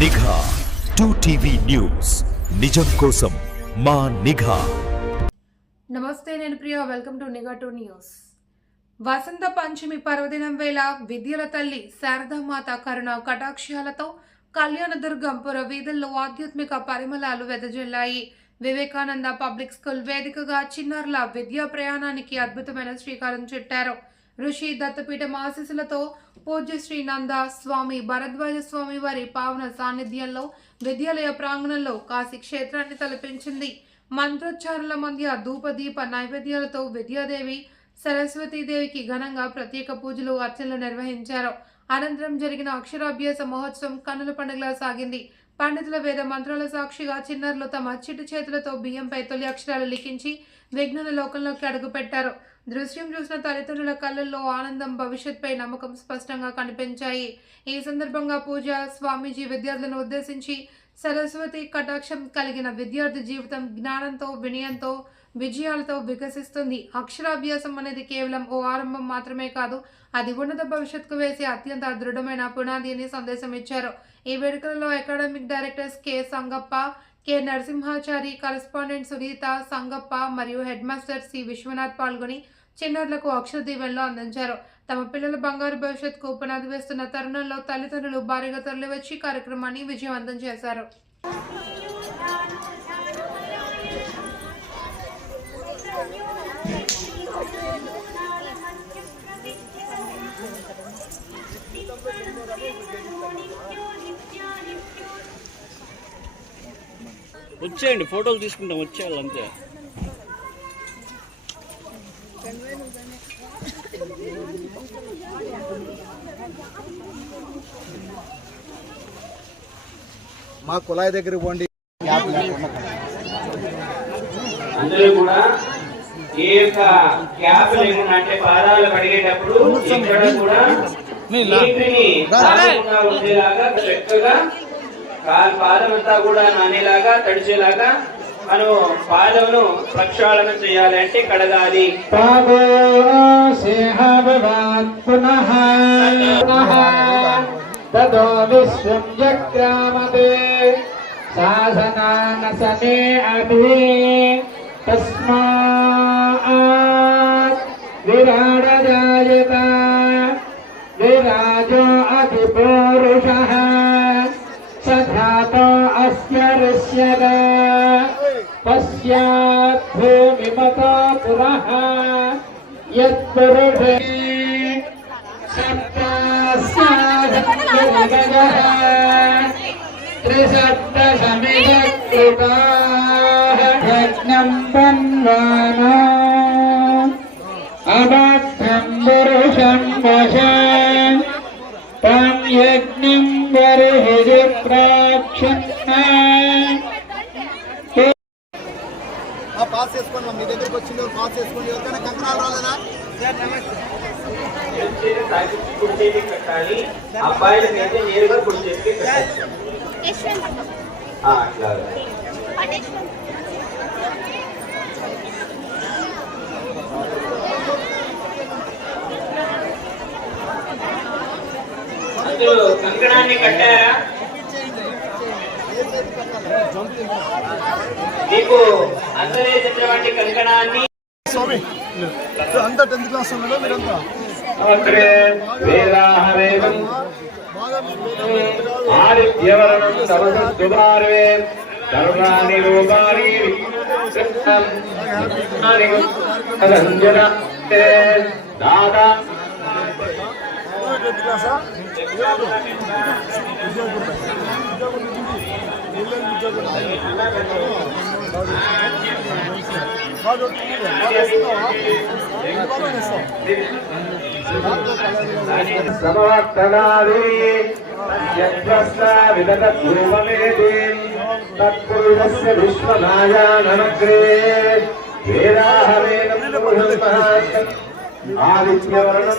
నిఘా. Two TV news నిజం కోసం మా నిఘా. నమస్తే నేను Priya. Welcome to Nigha two news Vasantha Panchami పర్వదినం వేళ విద్యల తల్లి శారదామాత కరుణ కటాక్షాలతో కళ్యాణదుర్గంపుర వీధుల్లో ఆధ్యాత్మిక పరిమళాలు వెదజల్లాయి. వివేకానంద పబ్లిక్ స్కూల్ వేదికగా చిన్నారుల విద్యా ప్రయాణానికి అద్భుతమైన శ్రీకారం చుట్టారు. ఋషి దత్తపీఠం ఆశీస్సులతో పూజ్య శ్రీ నంద స్వామి భరద్వాజ స్వామి వారి పావన సాన్నిధ్యంలో విద్యాలయ ప్రాంగణంలో కాశీ క్షేత్రాన్ని తలపించింది. మంత్రోచ్చారణల మధ్య ధూపదీప నైవేద్యాలతో విద్యాదేవి సరస్వతీదేవికి ఘనంగా ప్రత్యేక పూజలు అర్చనలు నిర్వహించారు. అనంతరం జరిగిన అక్షరాభ్యాస మహోత్సవం కన్నుల పండుగలా సాగింది. పండితుల వేద మంత్రాల సాక్షిగా చిన్నారులు తమ చిట్టు చేతులతో బియ్యంపై తొలి అక్షరాలు లిఖించి విజ్ఞాన లోకంలోకి అడుగుపెట్టారు. దృశ్యం చూసిన తల్లిదండ్రుల కళ్ళల్లో ఆనందం భవిష్యత్పై నమ్మకం స్పష్టంగా కనిపించాయి. ఈ సందర్భంగా పూజ స్వామీజీ విద్యార్థులను ఉద్దేశించి సరస్వతి కటాక్షం కలిగిన విద్యార్థి జీవితం జ్ఞానంతో వినయంతో విజయాలతో వికసిస్తుంది. అక్షరాభ్యాసం అనేది కేవలం ఓ ఆరంభం మాత్రమే కాదు అది ఉన్నత భవిష్యత్తుకు వేసే అత్యంత దృఢమైన పునాది అని సందేశం ఇచ్చారు. ఈ వేడుకలలో academic directors K. Sangappa K. Narasimhachari correspondent Sunitha Sangappa మరియు హెడ్ మాస్టర్ సి. విశ్వనాథ్ పాల్గొని చిన్నారులకు అక్షర దీవెనలు అందించారు. తమ పిల్లల బంగారు భవిష్యత్తుకు పునాది వేస్తున్న తరుణంలో తల్లిదండ్రులు భారీగా తరలివచ్చి కార్యక్రమాన్ని విజయవంతం చేశారు. వచ్చేయండి ఫోటోలు తీసుకుంటాం వచ్చేయాలంతే మా కుళాయి దగ్గరికి పోండి. అందరూ కూడా ఏ యొక్క క్యాప్ లేకుండా అంటే పాదాలు కడిగేటప్పుడు ఎక్కడ కూడా నీటిని తాగకుండా ఉండేలాగా చక్కగా కాలు పాదం అంతా కూడా నానేలాగా తడిచేలాగా మనం పాదమును ప్రక్షాళన చేయాలి అంటే కడగాలి. పునః. పునః. తదో విశ్వం జగ్రామతే శాసనానసనే అభి. తస్మా విరాడజాయత విరాజో అధిపౌరుషः. సధాతో అస్య ఋష్యద భూమిమతో పురః యత్పురుషే సప్తాస్యాగజः త్రిసప్తశమిదకృతాः యజ్ఞం వన్వానా అబద్ధం పురుషం వశ తం యజ్ఞం బర్హిజి పాస్ చేసుకోండి. మీ దగ్గరికి వచ్చింది పాస్ చేసుకోండి. ఎవరికైనా కంకణాలు రాలేదా? నేరుగా కంకణాన్ని కట్టారా? మీకు అందరూ చెప్పినటువంటి కంకణాన్ని స్వామి అంతా టెన్త్ క్లాస్ ఉన్నాడు మీరంతా అగ్రే వేదాహవేదం బాగా మీ పేరు ఆదిత్యవరణం సమసద్దుపార్వే సర్వాణి రూపాణి అదంజన దాదా. టెన్త్ క్లాసా? సమవర్తనాది యత్వస్త విదత ధ్రువమేతి తత్పురుషస్య విశ్వనాయానగ్రే వేదాహవేదం ఆదిత్యవరణం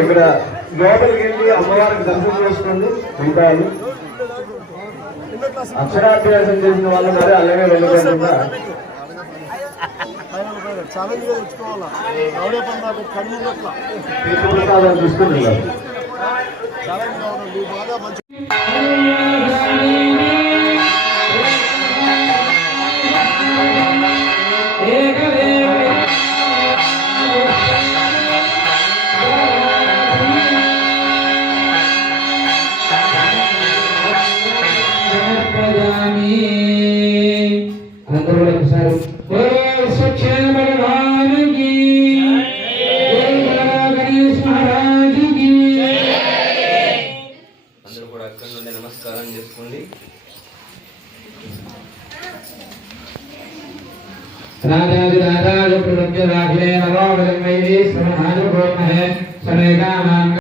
ఇక్కడ లోపలికి వెళ్ళి అమ్మవారికి దర్శనం చేసుకోండి. ఉంటాయి అక్షరాభ్యాసం చేసిన వాళ్ళు మరి అలాగే వెళ్ళకుండా తీసుకుని బాగా మంచి ఒకసారి ఓ సత్యనారాయణ భగవానుకి జై గణేష్ మహారాజుకి అందరూ కూడా అక్కడి నుండి నమస్కారం చేసుకోండి రాజాది రాజాది ప్రపంచ రాఘవే నమో వదం వైదే శ్రవణాయ పూర్ణహే సనేకానాం